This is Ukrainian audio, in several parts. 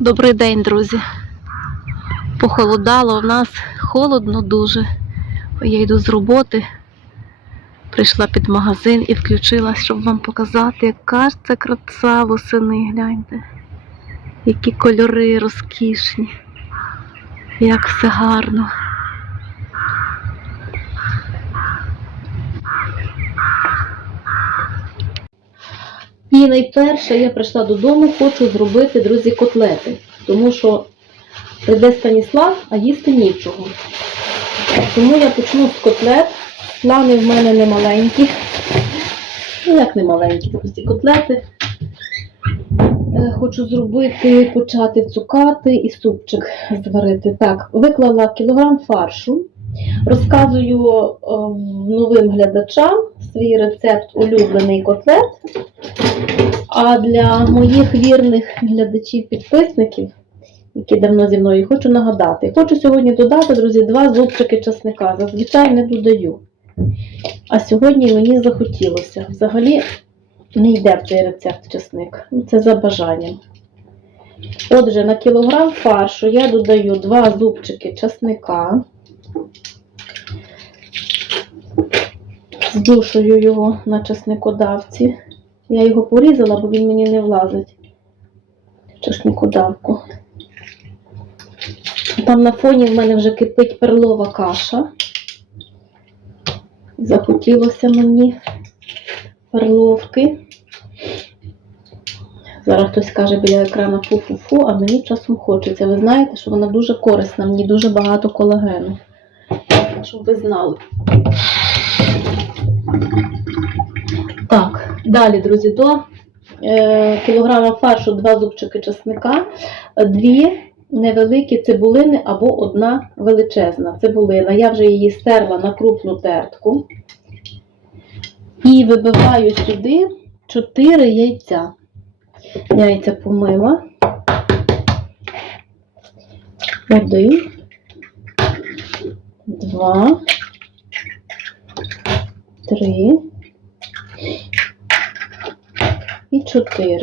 Добрий день, друзі. Похолодало, в нас холодно дуже. Я йду з роботи, прийшла під магазин і включилась, щоб вам показати, яка ж це краса восени, гляньте. Які кольори розкішні, як все гарно. І найперше я прийшла додому, хочу зробити, друзі, котлети. Тому що прийде Станіслав, а їсти нічого. Тому я почну з котлет. Плани в мене не маленькі. Ну, як не маленькі, друзі, котлети. Е, Хочу зробити, почати цукати і супчик зварити. Так, виклала кілограм фаршу. Розказую е, новим глядачам свій рецепт улюблений котлет. А для моїх вірних глядачів-підписників, які давно зі мною, хочу нагадати. Хочу сьогодні додати, друзі, два зубчики часника. Зазвичай не додаю. А сьогодні мені захотілося. Взагалі не йде в цей рецепт часник. Ну, Це за бажанням. Отже, на кілограм фаршу я додаю два зубчики часника. Здушую його на часникодавці. Я його порізала, бо він мені не влазить. в Часникодавку. Там на фоні в мене вже кипить перлова каша. Захотілося мені перловки. Зараз хтось каже біля екрану фу-фу-фу, а мені часом хочеться. Ви знаєте, що вона дуже корисна, ній дуже багато колагену. Щоб ви знали. Так, далі, друзі, до е, кілограма фаршу два зубчики чесника, дві невеликі цибулини або одна величезна цибулина. Я вже її стерла на крупну тертку. І вибиваю сюди 4 яйця. Яйця помила. Один, два, три і 4.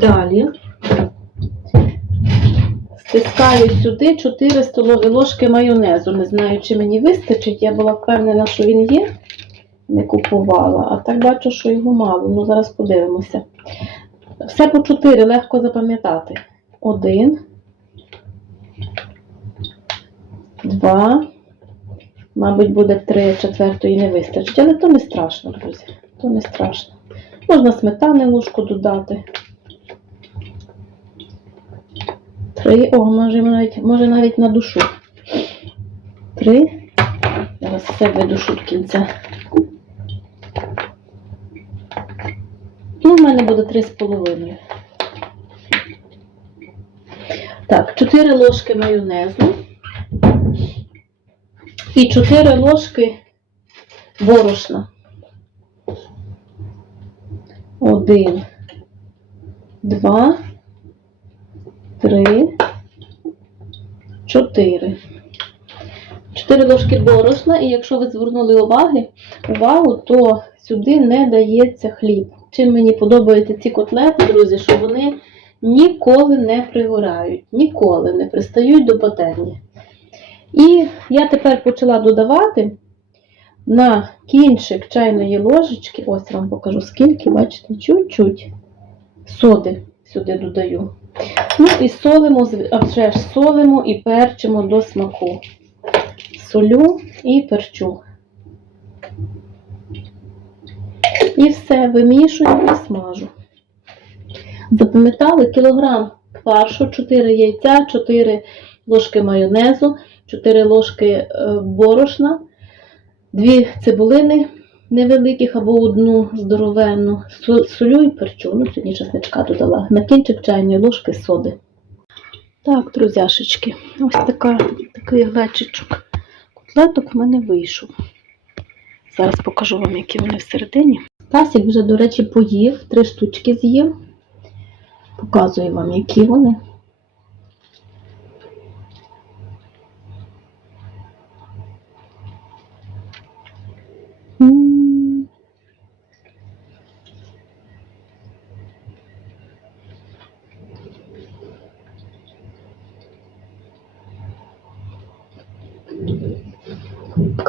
Далі стискаю сюди 4 столові ложки майонезу. Не знаю, чи мені вистачить. Я була впевнена, що він є. Не купувала, а так бачу, що його мало. Ну, зараз подивимося. Все по 4 легко запам'ятати. Один. Два. Мабуть, буде три четвертої не вистачить, але то не страшно, друзі. То не страшно. Можна сметани ложку додати. Три. О, може навіть, може навіть на душу. Три. Зараз все видушу до кінця. Ну, в мене буде три з половиною. Так, 4 ложки майонезу і 4 ложки борошна. Один, два, три, чотири. Чотири ложки борошна, і якщо ви звернули уваги, увагу, то сюди не дається хліб. Чим мені подобаються ці котлети, друзі, що вони ніколи не пригорають, ніколи не пристають до пательні. І я тепер почала додавати на кінчик чайної ложечки, ось вам покажу скільки, бачите, чуть-чуть соди сюди додаю. Ну і солимо, а вже ж солимо і перчимо до смаку. Солю і перчу. І все вимішую і смажу. Запам'ятали кілограм фаршу, 4 яйця, 4 ложки майонезу, 4 ложки е, борошна, 2 цибулини невеликих або одну здоровенну, солю і перчу. Ну, сьогодні чесничка додала. На кінчик чайної ложки соди. Так, друзяшечки, ось така, такий глечичок котлеток в мене вийшов. Зараз покажу вам, які вони всередині. Стасік вже, до речі, поїв, три штучки з'їв. Показую вам, які вони.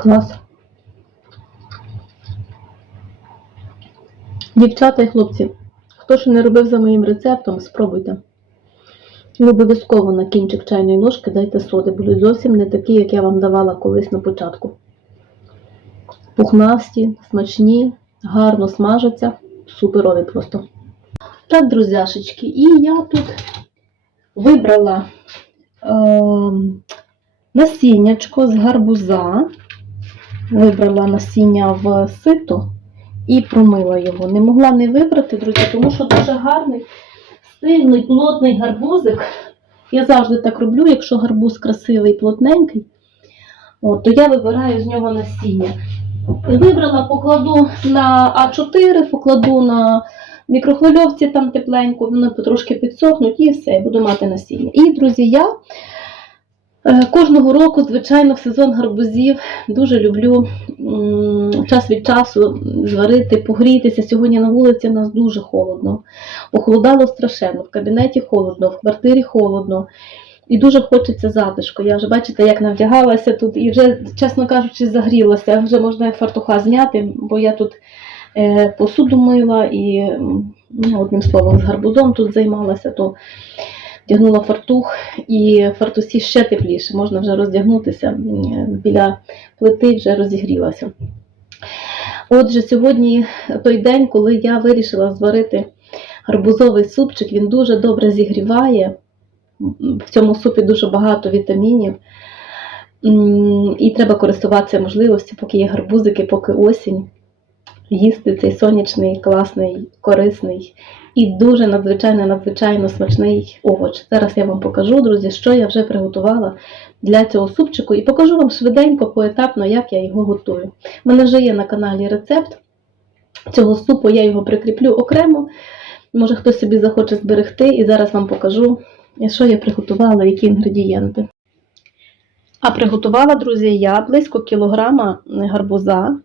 Клас. Дівчата і хлопці, хто ще не робив за моїм рецептом, спробуйте. І обов'язково на кінчик чайної ложки дайте соди. Будуть зовсім не такі, як я вам давала колись на початку. Пухнасті, смачні, гарно смажаться, суперові просто. Так, друзяшечки, і я тут вибрала е, насіннячко з гарбуза, вибрала насіння в сито і промила його. Не могла не вибрати, друзі, тому що дуже гарний, стиглий, плотний гарбузик. Я завжди так роблю, якщо гарбуз красивий, плотненький, от, то я вибираю з нього насіння. Вибрала, покладу на А4, покладу на мікрохвильовці там тепленько, вони потрошки підсохнуть і все, я буду мати насіння. І, друзі, я кожного року, звичайно, в сезон гарбузів дуже люблю час від часу зварити, погрітися. Сьогодні на вулиці у нас дуже холодно. Похолодало страшенно, в кабінеті холодно, в квартирі холодно. І дуже хочеться затишку. Я вже бачите, як навдягалася тут, і вже, чесно кажучи, загрілася. Вже можна фартуха зняти, бо я тут е, посуду мила і ну, одним словом з гарбузом тут займалася, то вдягнула фартух і фартусі ще тепліше. Можна вже роздягнутися біля плити, вже розігрілася. Отже, сьогодні той день, коли я вирішила зварити гарбузовий супчик, він дуже добре зігріває. В цьому супі дуже багато вітамінів. І треба користуватися можливістю, поки є гарбузики, поки осінь. Їсти цей сонячний, класний, корисний і дуже надзвичайно надзвичайно смачний овоч. Зараз я вам покажу, друзі, що я вже приготувала для цього супчику, і покажу вам швиденько, поетапно, як я його готую. У мене вже є на каналі рецепт цього супу, я його прикріплю окремо. Може, хтось собі захоче зберегти, і зараз вам покажу, що я приготувала, які інгредієнти. А приготувала, друзі, я близько кілограма гарбуза.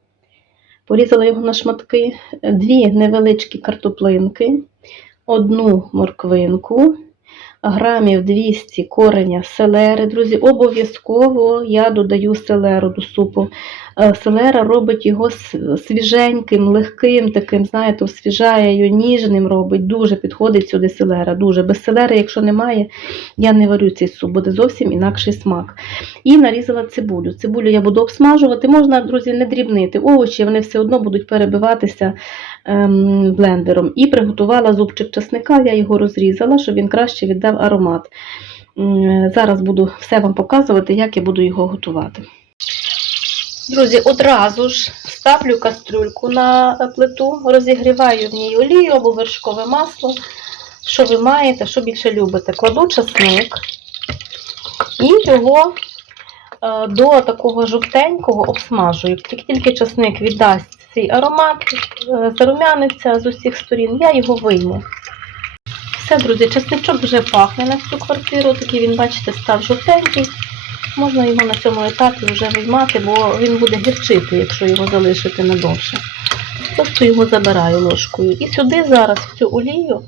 Порізала його на шматки, дві невеличкі картоплинки, одну морквинку, грамів 200 кореня селери. Друзі, обов'язково я додаю селеру до супу. Е, Селера робить його свіженьким, легким, таким, знаєте, освіжає його, ніжним робить. Дуже підходить сюди селера. Дуже. Без селери, якщо немає, я не варю цей суп, буде зовсім інакший смак. І нарізала цибулю. Цибулю я буду обсмажувати. Можна, друзі, не дрібнити овочі, вони все одно будуть перебиватися ем, блендером. І приготувала зубчик часника, я його розрізала, щоб він краще віддав аромат. Зараз буду все вам показувати, як я буду його готувати. Друзі, одразу ж ставлю кастрюльку на плиту, розігріваю в ній олію або вершкове масло. Що ви маєте, що більше любите. Кладу часник і його е, до такого жовтенького обсмажую. Як тільки часник віддасть свій аромат, е, зарум'яниться з усіх сторін, я його вийму. Все, друзі, часничок вже пахне на всю квартиру, такий він, бачите, став жовтенький. Можна його на цьому етапі вже виймати, бо він буде гірчити, якщо його залишити надовше. Просто його забираю ложкою. І сюди зараз в цю олію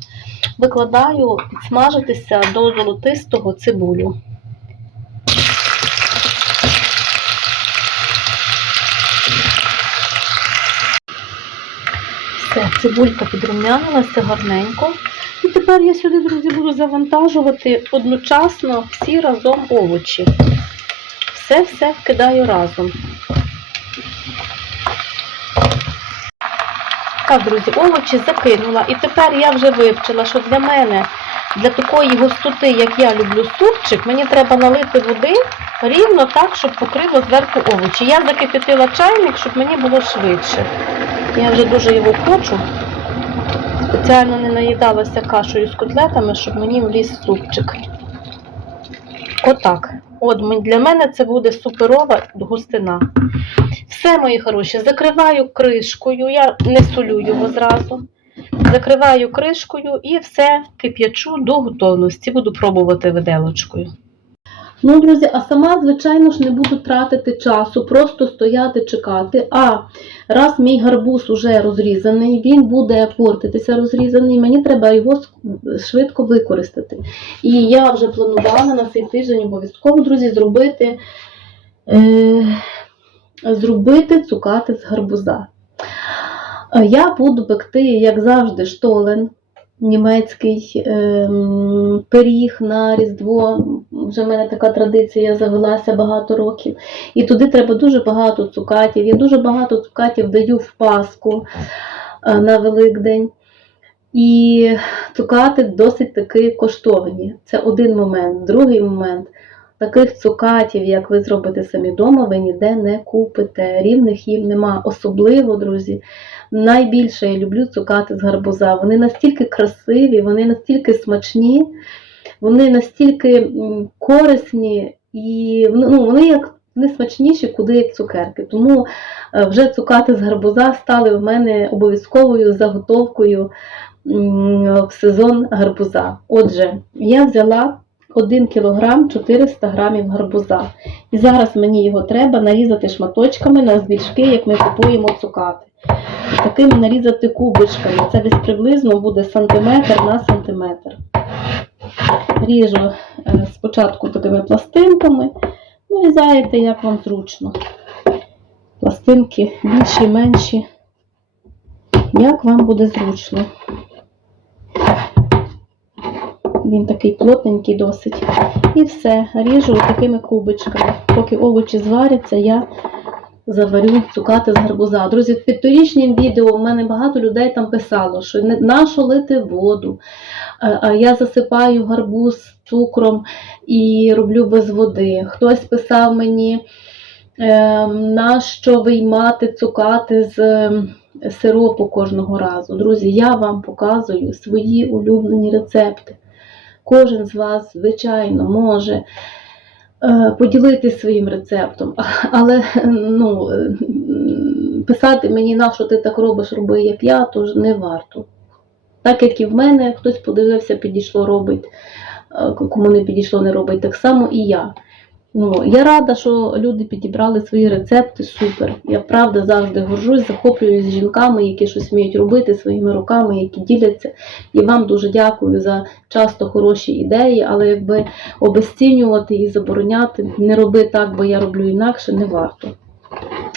викладаю підсмажитися до золотистого цибулю. Все, цибулька підрум'янилася гарненько. І тепер я сюди, друзі, буду завантажувати одночасно всі разом овочі. Все-все кидаю разом. Так, друзі, овочі закинула. І тепер я вже вивчила, що для мене, для такої густоти, як я люблю супчик, мені треба налити води рівно так, щоб покрило зверху овочі. Я закипятила чайник, щоб мені було швидше. Я вже дуже його хочу. Спеціально не наїдалася кашею з котлетами, щоб мені вліз супчик. Отак. От для мене це буде суперова густина. Все, мої хороші, закриваю кришкою, я не солю його зразу. Закриваю кришкою і все кип'ячу до готовності. Буду пробувати виделочкою. Ну, друзі, а сама, звичайно ж, не буду тратити часу, просто стояти, чекати. А раз мій гарбуз уже розрізаний, він буде портитися розрізаний, мені треба його швидко використати. І я вже планувала на цей тиждень обов'язково, друзі, зробити е, зробити цукати з гарбуза. Я буду пекти, як завжди, штолен німецький ем, пиріг на Різдво. Вже в мене така традиція завелася багато років. І туди треба дуже багато цукатів. Я дуже багато цукатів даю в Пасху е, на Великдень. І цукати досить таки коштовні. Це один момент. Другий момент. Таких цукатів, як ви зробите самі вдома, ви ніде не купите. Рівних їм нема. Особливо, друзі, найбільше я люблю цукати з гарбуза. Вони настільки красиві, вони настільки смачні, вони настільки корисні і ну, вони як вони смачніші, куди як цукерки. Тому е, вже цукати з гарбуза стали в мене обов'язковою заготовкою в сезон гарбуза. Отже, я взяла 1 кг 400 грамів гарбуза. І зараз мені його треба нарізати шматочками на збільшки, як ми купуємо цукати. Такими нарізати кубочками. Це десь приблизно буде сантиметр на сантиметр. Ріжу е, спочатку такими пластинками, нарізаєте, як вам зручно. Пластинки більші, менші, як вам буде зручно. Він такий плотненький досить. І все, ріжу такими кубичками. Поки овочі зваряться, я заварю цукати з гарбуза. Друзі, в підторічнім відео в мене багато людей там писало, що нащо лити воду. А я засипаю гарбуз цукром і роблю без води. Хтось писав мені, е, нащо виймати цукати з е, сиропу кожного разу. Друзі, я вам показую свої улюблені рецепти. Кожен з вас, звичайно, може поділитися своїм рецептом, але ну, е, писати мені, на що ти так робиш, роби, як я, то ж не варто. Так як і в мене, хтось подивився, підійшло, робить, е, кому не підійшло, не робить, так само і я. Ну, я рада, що люди підібрали свої рецепти, супер. Я правда завжди горжусь, захоплююсь жінками, які щось вміють робити своїми руками, які діляться. І вам дуже дякую за часто хороші ідеї, але якби обесцінювати і забороняти, не роби так, бо я роблю інакше, не варто.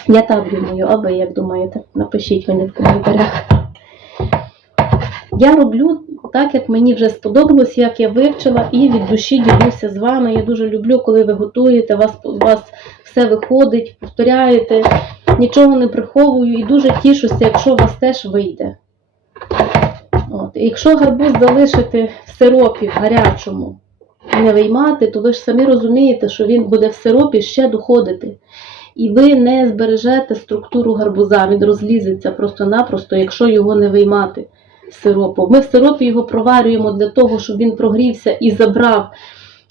Я так думаю, а ви як думаєте? Напишіть мені в коментарях. Я роблю так, як мені вже сподобалось, як я вивчила, і від душі ділюся з вами. Я дуже люблю, коли ви готуєте, у вас, вас все виходить, повторяєте, нічого не приховую і дуже тішуся, якщо у вас теж вийде. От. Якщо гарбуз залишити в сиропі в гарячому, не виймати, то ви ж самі розумієте, що він буде в сиропі ще доходити. І ви не збережете структуру гарбуза, він розлізеться просто-напросто, якщо його не виймати сиропу. Ми в сиропі його проварюємо для того, щоб він прогрівся і забрав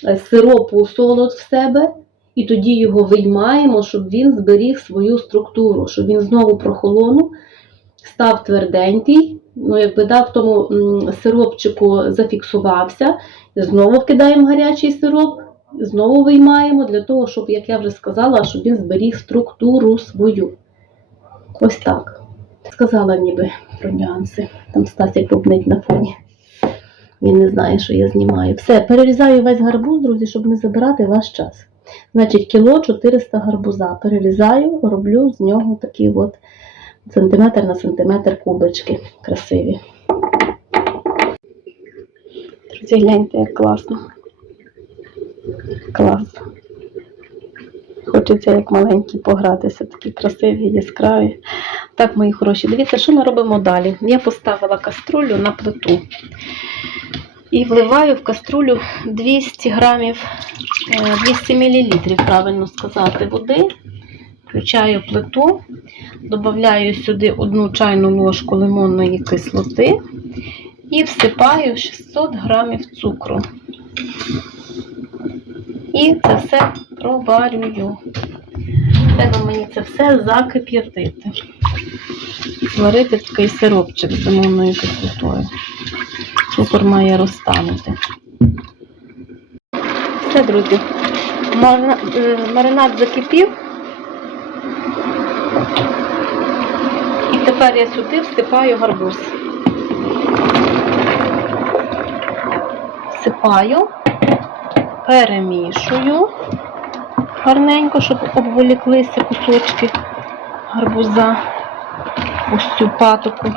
е, сиропу солод в себе, і тоді його виймаємо, щоб він зберіг свою структуру, щоб він знову прохолонув, став тверденький, ну, якби да, в тому сиропчику зафіксувався, знову вкидаємо гарячий сироп, знову виймаємо для того, щоб, як я вже сказала, щоб він зберіг структуру свою. Ось так. Сказала ніби про нюанси. Там Стасик бубнить на фоні. Він не знає, що я знімаю. Все, перерізаю весь гарбуз, друзі, щоб не забирати ваш час. Значить, кіло 400 гарбуза. Перерізаю, роблю з нього такі от сантиметр на сантиметр кубочки красиві. Друзі, гляньте, як класно. Клас. Хочеться як маленькі погратися, такі красиві, яскраві. Так, мої хороші, дивіться, що ми робимо далі. Я поставила каструлю на плиту і вливаю в каструлю 200 грамів, е, 200 мл, правильно сказати, води. Включаю плиту, додаю сюди одну чайну ложку лимонної кислоти і всипаю 600 грамів цукру. І це все проварюю. Треба мені це все закип'ятити. Зварити такий сиропчик з лимонною кислотою. Цукор має розтанути. Все, друзі. Е, Маринад закипів. І тепер я сюди всипаю гарбуз. Всипаю, перемішую. гарненько, щоб обволіклися кусочки гарбуза. Ось цю патоку.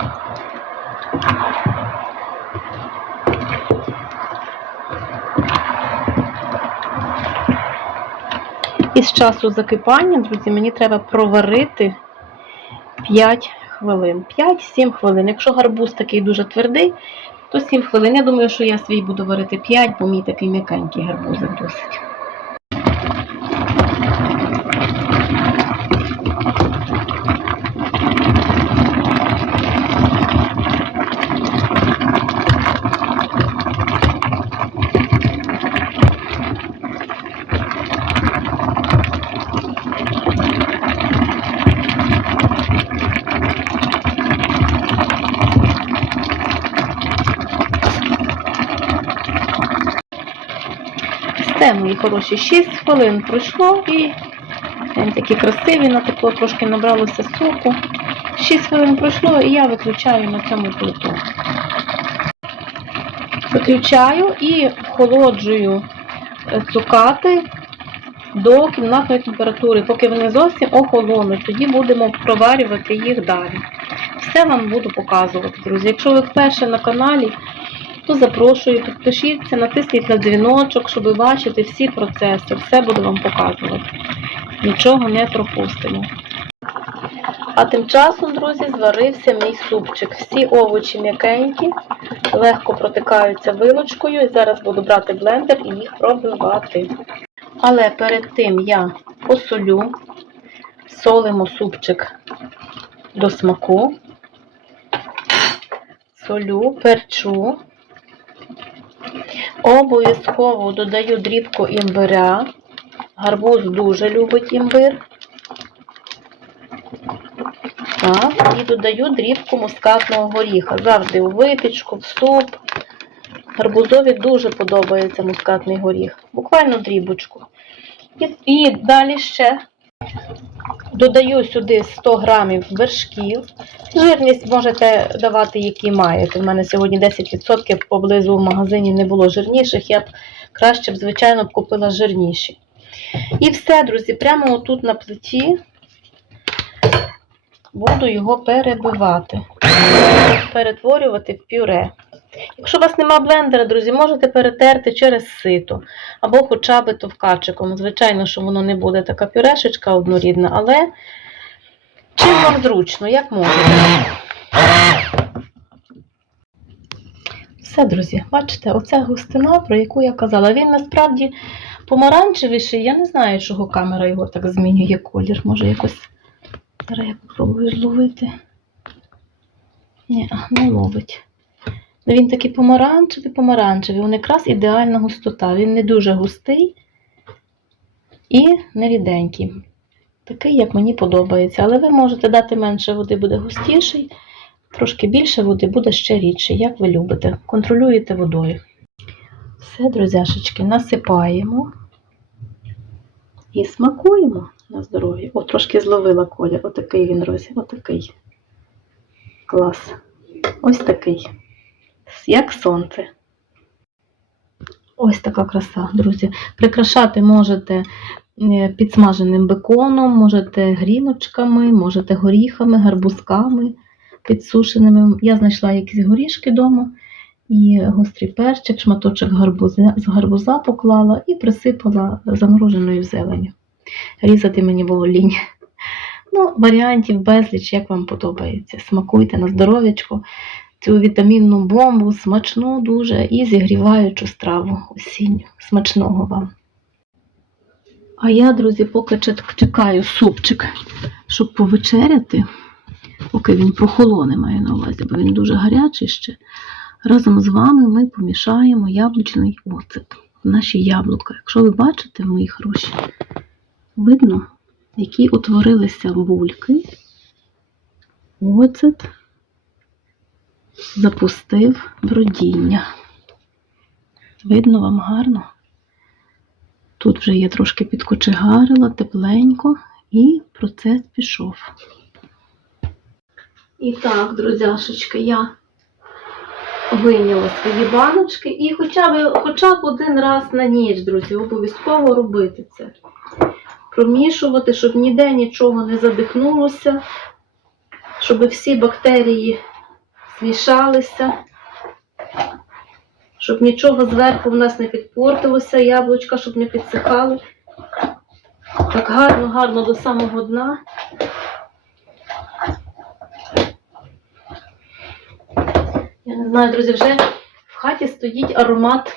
І з часу закипання, друзі, мені треба проварити 5 хвилин. 5-7 хвилин. Якщо гарбуз такий дуже твердий, то 7 хвилин. Я думаю, що я свій буду варити 5, бо мій такий м'якенький гарбузик досить. Все, мої хороші, 6 хвилин пройшло і вони такі красиві, натекло, трошки набралося соку. 6 хвилин пройшло і я виключаю на цьому плиту. Виключаю і охолоджую е, цукати до кімнатної температури, поки вони зовсім охолонуть. Тоді будемо проварювати їх далі. Все вам буду показувати, друзі. Якщо ви вперше на каналі, то запрошую, підпишіться, натисніть на дзвіночок, щоб бачити всі процеси. Все буду вам показувати. Нічого не пропустимо. А тим часом, друзі, зварився мій супчик. Всі овочі м'якенькі, легко протикаються вилочкою. І зараз буду брати блендер і їх пробивати. Але перед тим я посолю, солимо супчик до смаку, солю, перчу. Обов'язково додаю дрібку імбиря. Гарбуз дуже любить імбир. Так, і додаю дрібку мускатного горіха. Завжди у випічку, в суп. Гарбузові дуже подобається мускатний горіх. Буквально дрібочку. І, і далі ще додаю сюди 100 грамів вершків. Жирність можете давати, які маєте. У мене сьогодні 10% поблизу в магазині не було жирніших. Я б краще б, звичайно, купила жирніші. І все, друзі, прямо отут на плиті буду його перебивати, перетворювати в пюре. Якщо у вас нема блендера, друзі, можете перетерти через сито або хоча б товкачиком. Звичайно, що воно не буде така пюрешечка однорідна, але чим вам зручно, як можете. Все, друзі, бачите, оця густина, про яку я казала, він насправді помаранчевіший. Я не знаю, чого камера його так змінює колір. Може якось. Зараз я попробую зловити. Ні, не ловить. Ну, Він такий помаранчевий, помаранчевий. Він якраз ідеальна густота. Він не дуже густий і не ріденький. Такий, як мені подобається. Але ви можете дати менше води, буде густіший, трошки більше води буде ще рідший, як ви любите. Контролюєте водою. Все, друзяшечки, насипаємо і смакуємо на здоров'я. О, трошки зловила колір. Отакий він, друзі, отакий. Клас. Ось такий. Як сонце. Ось така краса, друзі. Прикрашати можете е, підсмаженим беконом, можете гріночками, можете горіхами, гарбузками підсушеними. Я знайшла якісь горішки вдома і гострий перчик, шматочок гарбуза, з гарбуза поклала і присипала замороженою зеленю. Різати мені було лінь. Ну, варіантів безліч, як вам подобається. Смакуйте на здоров'ячко цю вітамінну бомбу, смачну дуже і зігріваючу страву осінню. Смачного вам. А я, друзі, поки чекаю супчик, щоб повечеряти, поки він прохолоне маю на увазі, бо він дуже гарячий ще. Разом з вами ми помішаємо яблучний оцет наші яблука. Якщо ви бачите, мої хороші, видно, які утворилися бульки. Оцет запустив бродіння. Видно вам гарно? Тут вже я трошки підкочегарила, тепленько, і процес пішов. І так, друзяшечки, я вийняла свої баночки і хоча б, хоча б один раз на ніч, друзі, обов'язково робити це. промішувати, щоб ніде нічого не задихнулося, щоб всі бактерії змішалися, щоб нічого зверху в нас не підпортилося, яблучка, щоб не підсихали. Так гарно, гарно до самого дна. Я не знаю, друзі, вже в хаті стоїть аромат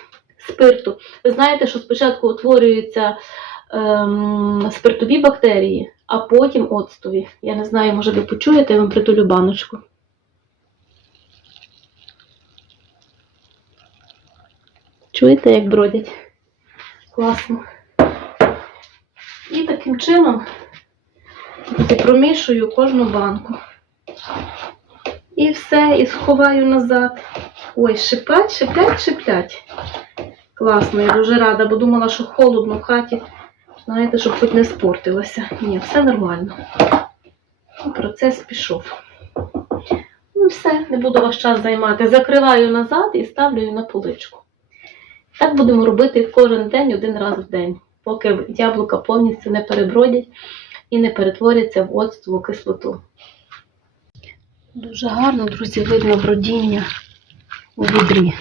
спирту. Ви знаєте, що спочатку утворюються ем, спиртові бактерії, а потім оцтові. Я не знаю, може ви почуєте, я вам притулю баночку. Чуєте, як бродять? Класно. І таким чином промішую кожну банку. І все, і сховаю назад. Ой, шиплять, шиплять, шиплять. Класно, я дуже рада, бо думала, що холодно в хаті. Знаєте, щоб хоч не спортилося. Ні, все нормально. Ну, Процес пішов. Ну, все, не буду ваш час займати. Закриваю назад і ставлю на поличку. Так будемо робити кожен день, один раз в день, поки яблука повністю не перебродять і не перетворяться в оцтову кислоту. Дуже гарно, друзі, видно бродіння у відрі.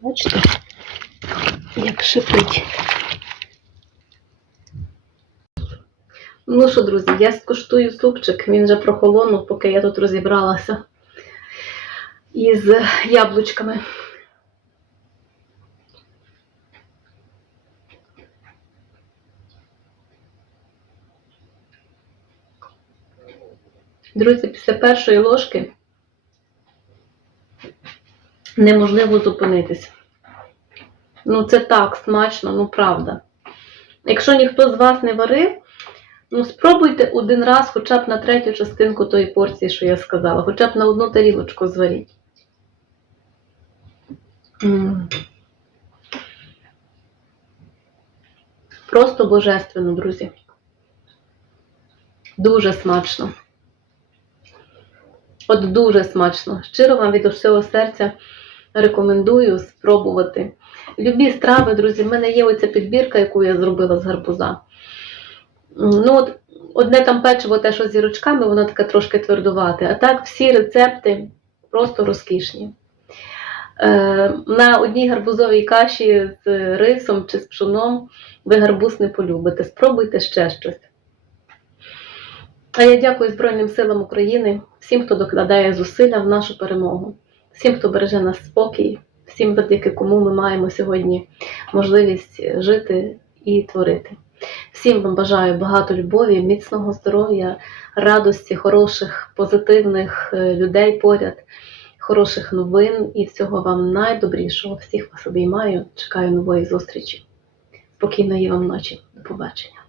Бачите, як шипить. Ну що, друзі, я скуштую супчик, він вже прохолонув, поки я тут розібралася із яблучками. Друзі, після першої ложки неможливо зупинитись. Ну, це так смачно, ну правда. Якщо ніхто з вас не варив, ну спробуйте один раз хоча б на третю частинку тої порції, що я сказала, хоча б на одну тарілочку зваріть. Просто божественно, друзі. Дуже смачно. От дуже смачно. Щиро вам від усього серця рекомендую спробувати. Любі страви, друзі, в мене є оця підбірка, яку я зробила з гарбуза. Ну, от, одне там печиво, те, що з зірочками, воно таке трошки твердувате. А так всі рецепти просто розкішні. Е, на одній гарбузовій каші з рисом чи з пшоном ви гарбуз не полюбите. Спробуйте ще щось. А я дякую Збройним силам України, всім, хто докладає зусилля в нашу перемогу, всім, хто береже нас спокій, всім, завдяки кому ми маємо сьогодні можливість жити і творити. Всім вам бажаю багато любові, міцного здоров'я, радості, хороших, позитивних е, людей поряд, хороших новин і всього вам найдобрішого. Всіх вас обіймаю. Чекаю нової зустрічі. Спокійної вам ночі. До побачення.